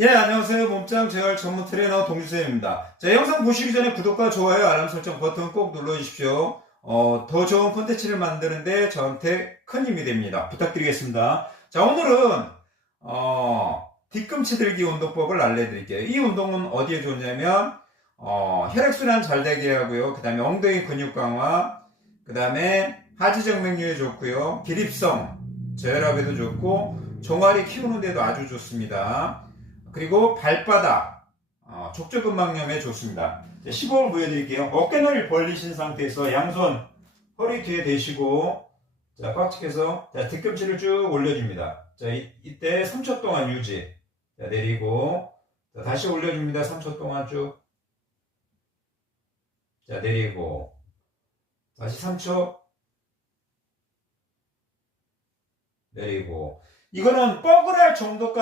예, 안녕하세요. 몸짱 재활 전문 트레이너 동주쌤입니다. 자, 영상 보시기 전에 구독과 좋아요, 알람 설정 버튼 꼭 눌러주십시오. 어, 더 좋은 콘텐츠를 만드는데 저한테 큰 힘이 됩니다. 부탁드리겠습니다. 자, 오늘은, 어, 뒤꿈치 들기 운동법을 알려드릴게요. 이 운동은 어디에 좋냐면, 어, 혈액순환 잘 되게 하고요. 그 다음에 엉덩이 근육 강화, 그 다음에 하지정맥류에 좋고요. 기립성, 저혈압에도 좋고, 종아리 키우는 데도 아주 좋습니다. 그리고 발바닥, 어, 족저근막염에 좋습니다. 자, 시범을 보여드릴게요. 어깨너를 벌리신 상태에서 양손 허리 뒤에 대시고 자, 꽉 찍혀서 자, 뒤꿈치를 쭉 올려줍니다. 자, 이, 때 3초 동안 유지. 자, 내리고 자, 다시 올려줍니다. 3초 동안 쭉. 자, 내리고 다시 3초 내리고 이거는 뻐근할 정도까지